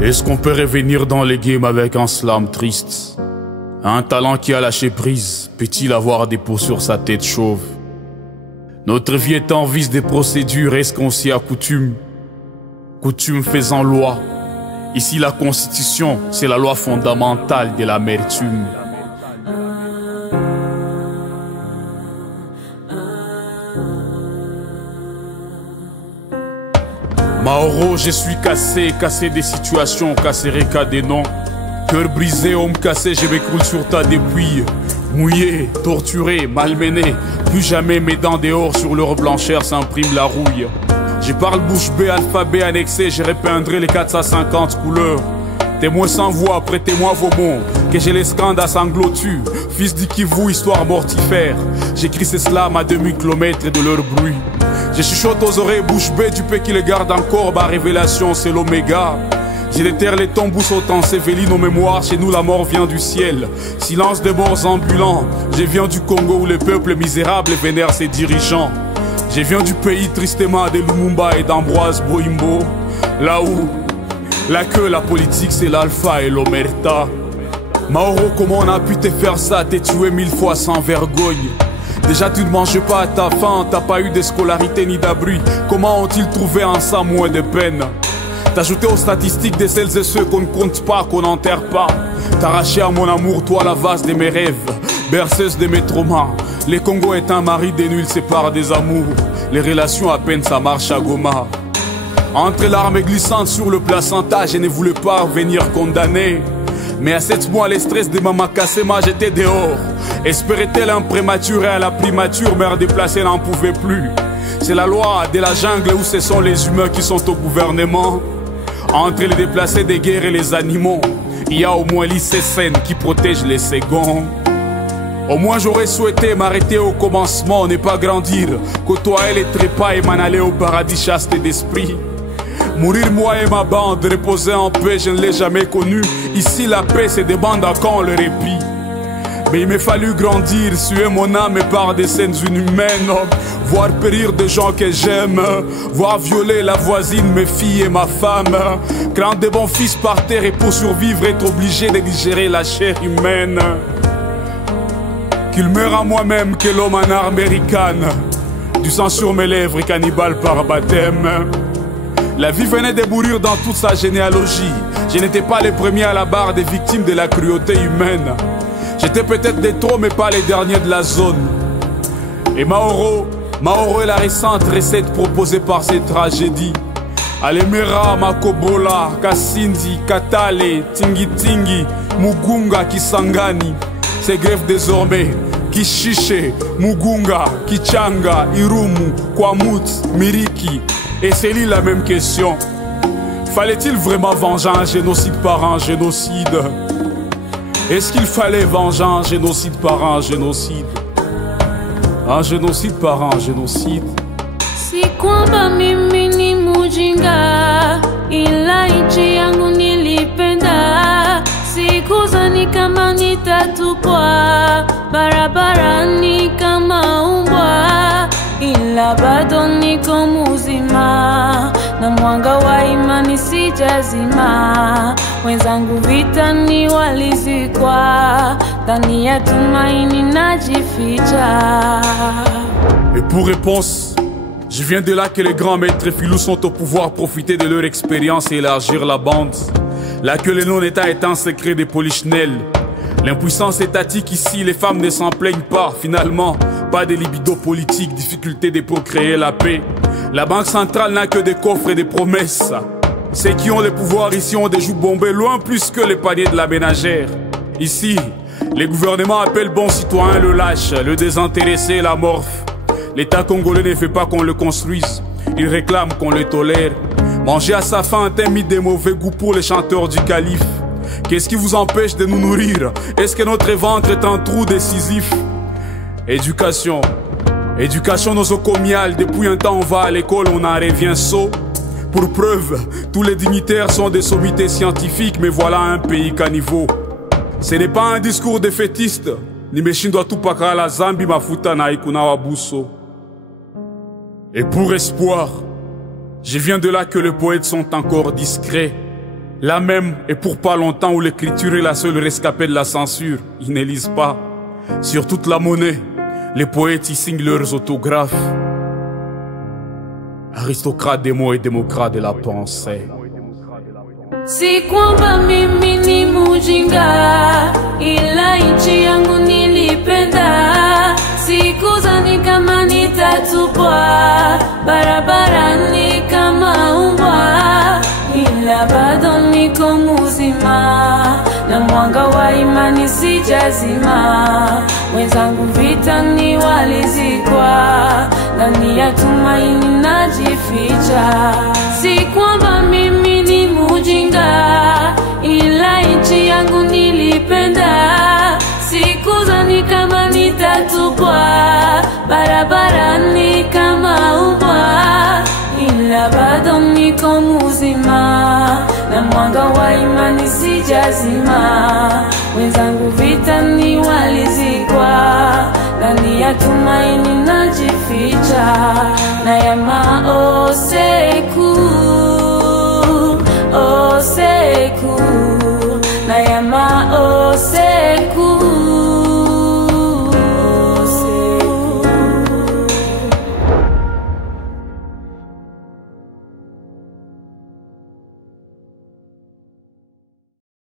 Est-ce qu'on peut revenir dans les games avec un slam triste? Un talent qui a lâché prise, peut-il avoir des peaux sur sa tête chauve? Notre vie est en vice des procédures, est-ce qu'on s'y accoutume? Coutume faisant loi. Ici la constitution, c'est la loi fondamentale de l'amertume. Maoro, je suis cassé des situations, cassé des noms. Cœur brisé, homme cassé, je m'écroule sur ta dépouille. Mouillé, torturé, malmené, plus jamais mes dents dehors sur leur blancheur s'imprime la rouille. Je parle bouche bée, alphabet annexé, je repeindrai les 450 couleurs. Témoins sans voix, prêtez-moi vos mots, que j'ai les scandes à sanglotu. Fils d'Ikivu, histoire mortifère. J'écris ces slams à demi-kilomètre de leur bruit. Je chuchote aux oreilles bouche bée du peu qui le garde encore, ma révélation c'est l'oméga. Je déterre les tombeaux sautant sévélis nos mémoires, chez nous la mort vient du ciel. Silence des morts ambulants, je viens du Congo où le peuple misérable vénère ses dirigeants. Je viens du pays tristement de Lumumba et d'Ambroise Boimbo, là où la politique c'est l'alpha et l'omerta. Maoro, comment on a pu te faire ça, t'es tué 1000 fois sans vergogne. Déjà tu ne manges pas à ta faim, t'as pas eu de scolarité ni d'abri. Comment ont-ils trouvé en ça moins de peine? T'ajouter aux statistiques de celles et ceux qu'on ne compte pas, qu'on n'enterre pas. T'arracher à mon amour, toi la vase de mes rêves, berceuse de mes traumas. Les Congo est un mari des nuls sépare des amours. Les relations à peine ça marche à Goma. Entre l'arme glissante sur le placenta, je ne voulais pas venir condamner. Mais à 7 mois, les stress de maman Kassema, j'étais dehors. Espérait-elle un prématuré à la primature, mère déplacée n'en pouvait plus. C'est la loi de la jungle où ce sont les humains qui sont au gouvernement. Entre les déplacés des guerres et les animaux, il y a au moins l'ICSN qui protège les seconds. Au moins j'aurais souhaité m'arrêter au commencement, ne pas grandir, côtoyer les trépas et m'en aller au paradis chaste d'esprit. Mourir moi et ma bande, reposer en paix, je ne l'ai jamais connu. Ici la paix se demande à quand le répit. Mais il m'a fallu grandir, suer mon âme par des scènes inhumaines. Voir périr des gens que j'aime, voir violer la voisine, mes filles et ma femme. Craindre des bons fils par terre et pour survivre être obligé de digérer la chair humaine. Qu'il meure à moi-même que l'homme en arme américaine. Du sang sur mes lèvres, cannibale par baptême. La vie venait de mourir dans toute sa généalogie. Je n'étais pas le premier à la barre des victimes de la cruauté humaine. J'étais peut-être des trop mais pas les derniers de la zone. Et Maoro est la récente recette proposée par ces tragédies. Alemera, Makobola, Kasindi, Katale, Tingi Tingi, Mugunga, Kisangani. Ces greffes désormais, Kishiche, Mugunga, Kichanga, Irumu, Kwamut, Miriki. Et c'est lui la même question. Fallait-il vraiment venger un génocide par un génocide? Est-ce qu'il fallait venger un génocide par un génocide? Un génocide par un génocide. Si kwamba mimi ni mujinga, ila nchi yangu nilipenda. Sikuzani kama nitatupwa barabarani kama umbwa, ila bado niko muzima na mwanga wa imani sijazima. Wenzangu vitani walizikwa, ndani ya tumaini najificha. Et pour réponse, je viens de là que les grands maîtres et filous sont au pouvoir, profiter de leur expérience et élargir la bande. Là que le non-état est un secret des polichinelles. L'impuissance étatique ici, les femmes ne s'en plaignent pas. Finalement, pas de libido politique, difficulté de procréer la paix. La banque centrale n'a que des coffres et des promesses. Ceux qui ont le pouvoir ici ont des joues bombées loin plus que les paniers de la ménagère. Ici, les gouvernements appellent bon citoyen le lâche, le désintéressé, l'amorphe. L'État congolais ne fait pas qu'on le construise, il réclame qu'on le tolère. Manger à sa faim est un mythe de mauvais goût pour les chanteurs du calife. Qu'est-ce qui vous empêche de nous nourrir? Est-ce que notre ventre est un trou décisif? Éducation. Éducation nosocomiale, depuis un temps on va à l'école, on en revient sot. Pour preuve, tous les dignitaires sont des sommités scientifiques, mais voilà un pays caniveau. Ce n'est pas un discours défaitiste. Nimeshindwa tu paka la Zambi mafuta na ikunawa buso. Et pour espoir, je viens de là que les poètes sont encore discrets. Là même, et pour pas longtemps, où l'écriture est la seule rescapée de la censure, ils ne lisent pas. Sur toute la monnaie, les poètes y signent leurs autographes. Aristocrates des mots et démocrates de la pensée. Si kwamba mimi ni mujinga, ila nchi yangu nilipenda. Sikuzani kama nitatupwa barabarani kama umbwa, ila bado niko mzima na mwanga wa imani sijazima. Wenzangu vitani walizikwa, ndani ya tumaini najificha. Si kwamba mimi ni mujinga, ila nchi yangu nilipenda. Sikuzani kama nitatupwa barabarani kama umbwa, ila bado niko mzima na mwanga wa imani sijazima. Wenzangu vitani walizikwa, ndani ya tumaini najificha. Na yama oseku, oseku, na yama oseku.